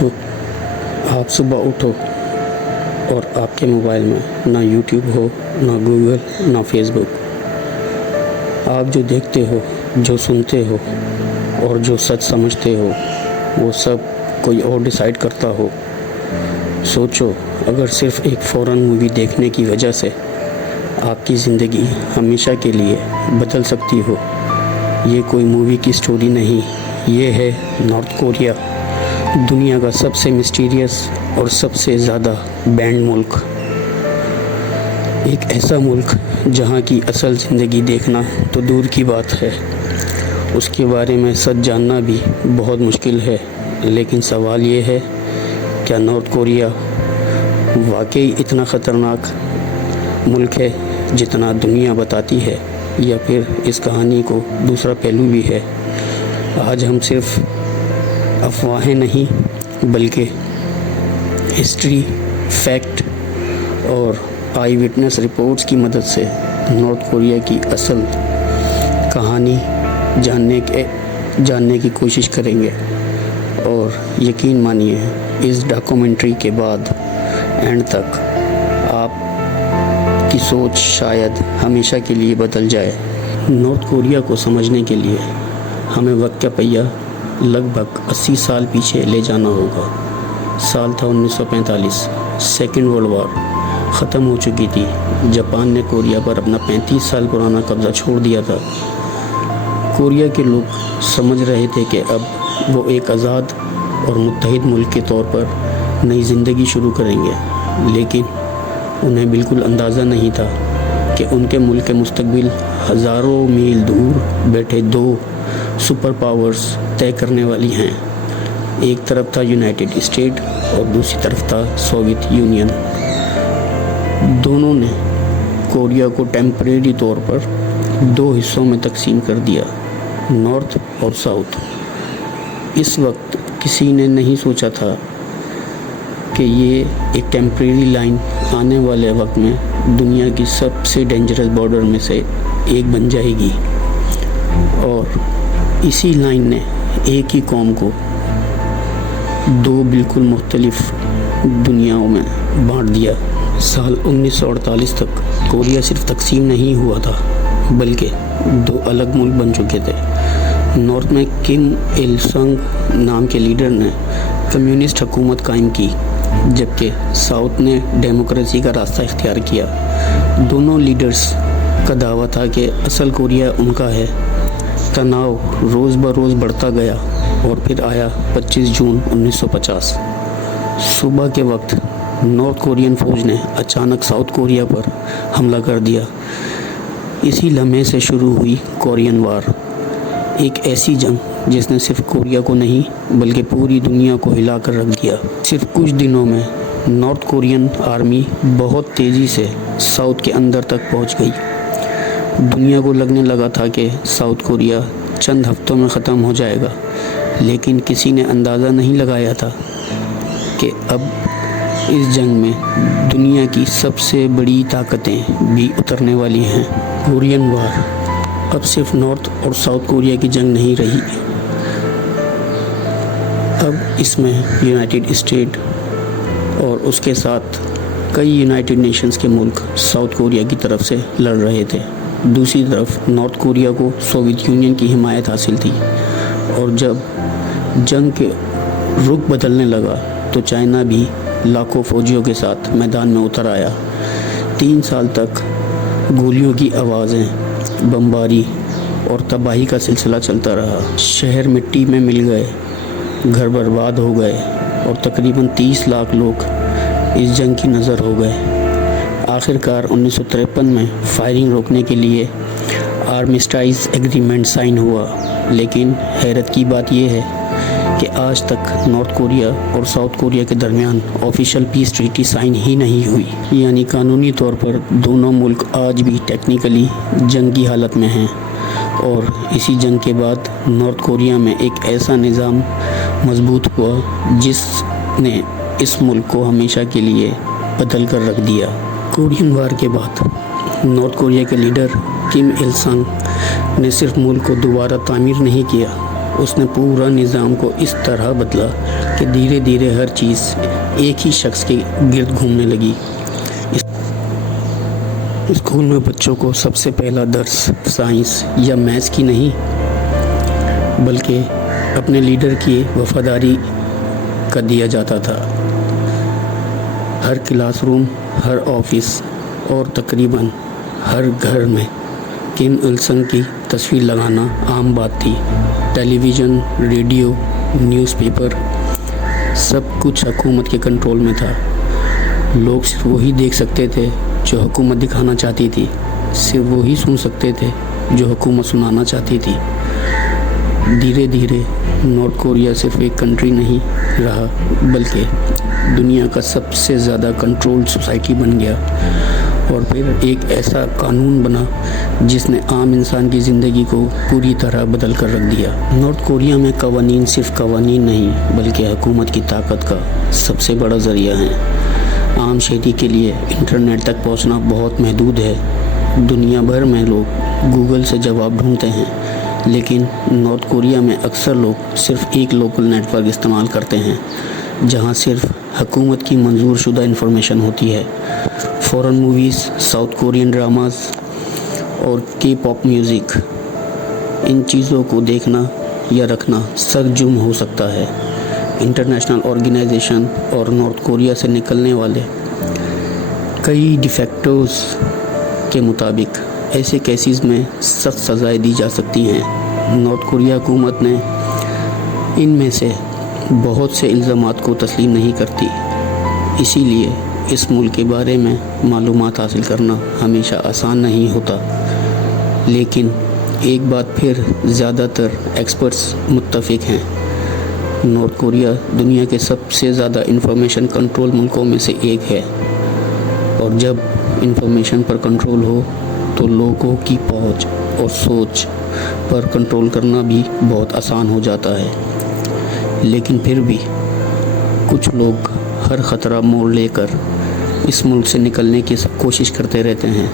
ساتھیوں، آپ صبح اٹھو اور آپ کے موبائل میں نہ یوٹیوب ہو، نہ گوگل، نہ فیس بک۔ آپ جو دیکھتے ہو، جو سنتے ہو اور جو سچ سمجھتے ہو وہ سب کوئی اور ڈیسائیڈ کرتا ہو۔ سوچو، اگر صرف ایک فوراً مووی دیکھنے کی وجہ سے آپ کی زندگی ہمیشہ کے لیے بدل سکتی ہو۔ یہ کوئی مووی کی سٹوری نہیں، یہ ہے نارتھ کوریا، دنیا کا سب سے مسٹیریس اور سب سے زیادہ بینڈ ملک۔ ایک ایسا ملک جہاں کی اصل زندگی دیکھنا تو دور کی بات ہے، اس کے بارے میں سچ جاننا بھی بہت مشکل ہے۔ لیکن سوال یہ ہے، کیا نارتھ کوریا واقعی اتنا خطرناک ملک ہے جتنا دنیا بتاتی ہے، یا پھر اس کہانی کو دوسرا پہلو بھی ہے؟ آج ہم صرف افواہیں نہیں بلکہ ہسٹری، فیکٹ اور آئی وٹنس رپورٹس کی مدد سے نارتھ کوریا کی اصل کہانی جاننے کی کوشش کریں گے۔ اور یقین مانیے، اس ڈاکومنٹری کے بعد اینڈ تک آپ کی سوچ شاید ہمیشہ کے لیے بدل جائے۔ نارتھ کوریا کو سمجھنے کے لیے ہمیں وقت کا پہیہ لگ بھگ 80 سال پیچھے لے جانا ہوگا۔ سال تھا 1945، سیکنڈ ورلڈ وار ختم ہو چکی تھی۔ جاپان نے کوریا پر اپنا 35 سال پرانا قبضہ چھوڑ دیا تھا۔ کوریا کے لوگ سمجھ رہے تھے کہ اب وہ ایک آزاد اور متحد ملک کے طور پر نئی زندگی شروع کریں گے، لیکن انہیں بالکل اندازہ نہیں تھا کہ ان کے ملک کے مستقبل ہزاروں میل دور بیٹھے دو سپر پاورز طے کرنے والی ہیں۔ ایک طرف تھا یونائٹڈ اسٹیٹ اور دوسری طرف تھا سوویت یونین۔ دونوں نے کوریا کو ٹیمپریری طور پر دو حصوں میں تقسیم کر دیا، نارتھ اور ساؤتھ۔ اس وقت کسی نے نہیں سوچا تھا کہ یہ ایک ٹیمپریری لائن آنے والے وقت میں دنیا کی سب سے ڈینجرس بارڈر میں سے ایک بن جائے گی، اور اسی لائن نے ایک ہی قوم کو دو بالکل مختلف دنیاؤں میں بانٹ دیا۔ سال 1948 تک کوریا صرف تقسیم نہیں ہوا تھا بلکہ دو الگ ملک بن چکے تھے۔ نارتھ میں کم ایل سنگ نام کے لیڈر نے کمیونسٹ حکومت قائم کی، جبکہ ساؤتھ نے ڈیموکریسی کا راستہ اختیار کیا۔ دونوں لیڈرز کا دعویٰ تھا کہ اصل کوریا ان کا ہے۔ تناؤ روز بروز بڑھتا گیا اور پھر آیا 25 جون 1950۔ صبح کے وقت نارتھ کورین فوج نے اچانک ساؤتھ کوریا پر حملہ کر دیا۔ اسی لمحے سے شروع ہوئی کورین وار، ایک ایسی جنگ جس نے صرف کوریا کو نہیں بلکہ پوری دنیا کو ہلا کر رکھ دیا۔ صرف کچھ دنوں میں نارتھ کورین آرمی بہت تیزی سے ساؤتھ کے اندر تک پہنچ گئی۔ دنیا کو لگنے لگا تھا کہ ساؤتھ کوریا چند ہفتوں میں ختم ہو جائے گا، لیکن کسی نے اندازہ نہیں لگایا تھا کہ اب اس جنگ میں دنیا کی سب سے بڑی طاقتیں بھی اترنے والی ہیں۔ کورین وار اب صرف نارتھ اور ساؤتھ کوریا کی جنگ نہیں رہی، اب اس میں یونائٹڈ اسٹیٹ اور اس کے ساتھ کئی یونائٹڈ نیشنز کے ملک ساؤتھ کوریا کی طرف سے لڑ رہے تھے۔ دوسری طرف نارتھ کوریا کو سوویت یونین کی حمایت حاصل تھی، اور جب جنگ کے رخ بدلنے لگا تو چائنا بھی لاکھوں فوجیوں کے ساتھ میدان میں اتر آیا۔ 3 سال تک گولیوں کی آوازیں، بمباری اور تباہی کا سلسلہ چلتا رہا۔ شہر مٹی میں مل گئے، گھر برباد ہو گئے اور تقریباً 30 لاکھ لوگ اس جنگ کی نذر ہو گئے۔ آخرکار 1953 میں فائرنگ روکنے کے لیے آرمیسٹائز ایگریمنٹ سائن ہوا، لیکن حیرت کی بات یہ ہے کہ آج تک نارتھ کوریا اور ساؤتھ کوریا کے درمیان آفیشیل پیس ٹریٹی سائن ہی نہیں ہوئی، یعنی قانونی طور پر دونوں ملک آج بھی ٹیکنیکلی جنگ کی حالت میں ہیں۔ اور اسی جنگ کے بعد نارتھ کوریا میں ایک ایسا نظام مضبوط ہوا جس نے اس ملک کو ہمیشہ کے لیے بدل کر رکھ دیا۔ کورین وار کے بعد نارتھ کوریا کے لیڈر کم ایل سنگ نے صرف ملک کو دوبارہ تعمیر نہیں کیا اس نے پورا نظام کو اس طرح بدلا کہ دھیرے دھیرے ہر چیز ایک ہی شخص کے گرد گھومنے لگی۔ اسکول میں بچوں کو سب سے پہلا درس سائنس یا میتھس کی نہیں بلکہ اپنے لیڈر کی وفاداری کا دیا جاتا تھا۔ ہر کلاس روم، ہر آفس اور تقریباً ہر گھر میں کم il سنگ کی تصویر لگانا عام بات تھی۔ ٹیلی ویژن، ریڈیو، نیوز پیپر، سب کچھ حکومت کے کنٹرول میں تھا۔ لوگ صرف وہی دیکھ سکتے تھے جو حکومت دکھانا چاہتی تھی، صرف وہی سن سکتے تھے جو حکومت سنانا چاہتی تھی۔ دھیرے دھیرے نارتھ کوریا صرف ایک کنٹری نہیں رہا بلکہ دنیا کا سب سے زیادہ کنٹرول سوسائٹی بن گیا، اور پھر ایک ایسا قانون بنا جس نے عام انسان کی زندگی کو پوری طرح بدل کر رکھ دیا۔ نارتھ کوریا میں قوانین صرف قوانین نہیں بلکہ حکومت کی طاقت کا سب سے بڑا ذریعہ ہیں۔ عام شہری کے لیے انٹرنیٹ تک پہنچنا بہت محدود ہے۔ دنیا بھر میں لوگ گوگل سے جواب ڈھونڈتے ہیں، لیکن نارتھ کوریا میں اکثر لوگ صرف ایک لوکل نیٹ ورک استعمال کرتے ہیں جہاں صرف حکومت کی منظور شدہ انفارمیشن ہوتی ہے۔ فورن موویز، ساؤتھ کورین ڈراماز اور کے پاپ میوزک، ان چیزوں کو دیکھنا یا رکھنا سخت جرم ہو سکتا ہے۔ انٹرنیشنل آرگنائزیشن اور نارتھ کوریا سے نکلنے والے کئی ڈیفیکٹوز کے مطابق ایسے کیسز میں سخت سزائیں دی جا سکتی ہیں۔ نارتھ کوریا حکومت نے ان میں سے بہت سے الزامات کو تسلیم نہیں کرتی، اسی لیے اس ملک کے بارے میں معلومات حاصل کرنا ہمیشہ آسان نہیں ہوتا۔ لیکن ایک بات پھر زیادہ تر ایکسپرٹس متفق ہیں، نارتھ کوریا دنیا کے سب سے زیادہ انفارمیشن کنٹرول ملکوں میں سے ایک ہے، اور جب انفارمیشن پر کنٹرول ہو تو لوگوں کی پہنچ اور سوچ پر کنٹرول کرنا بھی بہت آسان ہو جاتا ہے۔ لیکن پھر بھی کچھ لوگ ہر خطرہ موڑ لے کر اس ملک سے نکلنے کی کوشش کرتے رہتے ہیں۔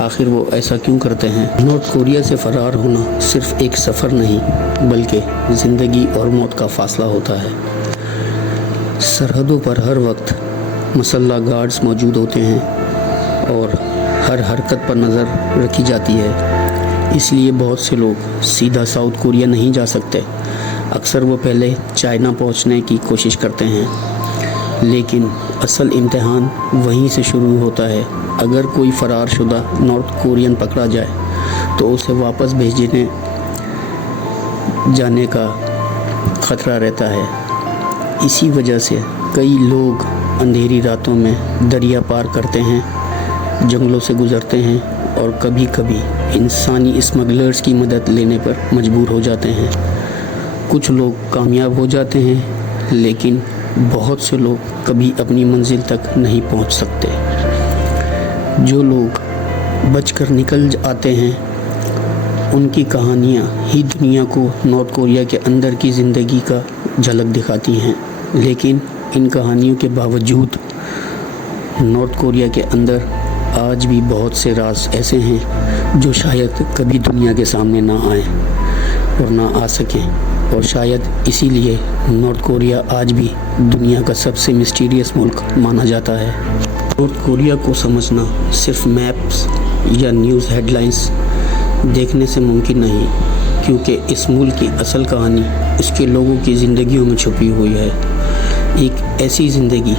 آخر وہ ایسا کیوں کرتے ہیں؟ نارتھ کوریا سے فرار ہونا صرف ایک سفر نہیں بلکہ زندگی اور موت کا فاصلہ ہوتا ہے۔ سرحدوں پر ہر وقت مسلح گارڈز موجود ہوتے ہیں اور ہر حرکت پر نظر رکھی جاتی ہے، اس لیے بہت سے لوگ سیدھا ساؤتھ کوریا نہیں جا سکتے۔ اکثر وہ پہلے چائنا پہنچنے کی کوشش کرتے ہیں، لیکن اصل امتحان وہیں سے شروع ہوتا ہے۔ اگر کوئی فرار شدہ نارتھ کورین پکڑا جائے تو اسے واپس بھیجنے جانے کا خطرہ رہتا ہے۔ اسی وجہ سے کئی لوگ اندھیری راتوں میں دریا پار کرتے ہیں، جنگلوں سے گزرتے ہیں اور کبھی کبھی انسانی اسمگلرز کی مدد لینے پر مجبور ہو جاتے ہیں۔ کچھ لوگ کامیاب ہو جاتے ہیں، لیکن بہت سے لوگ کبھی اپنی منزل تک نہیں پہنچ سکتے۔ جو لوگ بچ کر نکل آتے ہیں ان کی کہانیاں ہی دنیا کو نارتھ کوریا کے اندر کی زندگی کا جھلک دکھاتی ہیں، لیکن ان کہانیوں کے باوجود نارتھ کوریا کے اندر آج بھی بہت سے راز ایسے ہیں جو شاید کبھی دنیا کے سامنے نہ آئیں اور نہ آ سکیں، اور شاید اسی لیے نارتھ کوریا آج بھی دنیا کا سب سے مسٹیریس ملک مانا جاتا ہے۔ نارتھ کوریا کو سمجھنا صرف میپس یا نیوز ہیڈ لائنز دیکھنے سے ممکن نہیں، کیونکہ اس ملک کی اصل کہانی اس کے لوگوں کی زندگیوں میں چھپی ہوئی ہے۔ ایک ایسی زندگی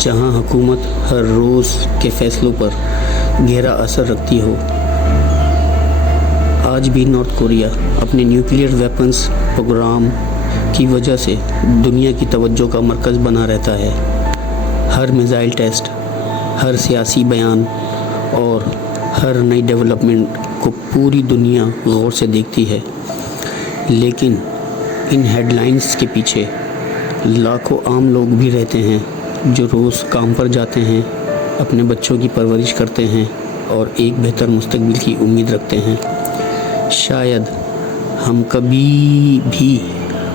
جہاں حکومت ہر روز کے فیصلوں پر گہرا اثر رکھتی ہو۔ آج بھی نارتھ کوریا اپنے نیوکلیئر ویپنز پروگرام کی وجہ سے دنیا کی توجہ کا مرکز بنا رہتا ہے۔ ہر میزائل ٹیسٹ، ہر سیاسی بیان اور ہر نئی ڈیولپمنٹ کو پوری دنیا غور سے دیکھتی ہے، لیکن ان ہیڈ لائنز کے پیچھے لاکھوں عام لوگ بھی رہتے ہیں جو روز کام پر جاتے ہیں، اپنے بچوں کی پرورش کرتے ہیں اور ایک بہتر مستقبل کی امید رکھتے ہیں۔ شاید ہم کبھی بھی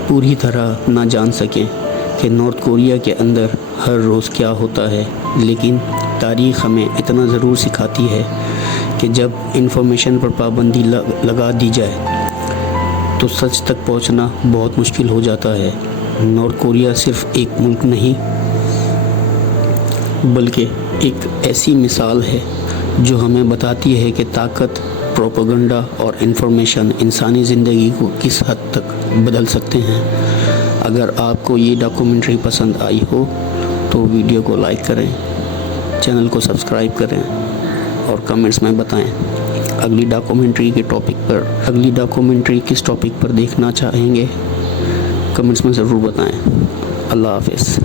پوری طرح نہ جان سکیں کہ نارتھ کوریا کے اندر ہر روز کیا ہوتا ہے، لیکن تاریخ ہمیں اتنا ضرور سکھاتی ہے کہ جب انفارمیشن پر پابندی لگا دی جائے تو سچ تک پہنچنا بہت مشکل ہو جاتا ہے۔ نارتھ کوریا صرف ایک ملک نہیں بلکہ ایک ایسی مثال ہے جو ہمیں بتاتی ہے کہ طاقت، پروپیگنڈا اور انفارمیشن انسانی زندگی کو کس حد تک بدل سکتے ہیں۔ اگر آپ کو یہ ڈاکومنٹری پسند آئی ہو تو ویڈیو کو لائک کریں، چینل کو سبسکرائب کریں اور کمنٹس میں بتائیں اگلی ڈاکومنٹری کس ٹاپک پر دیکھنا چاہیں گے۔ کمنٹس میں ضرور بتائیں۔ اللہ حافظ۔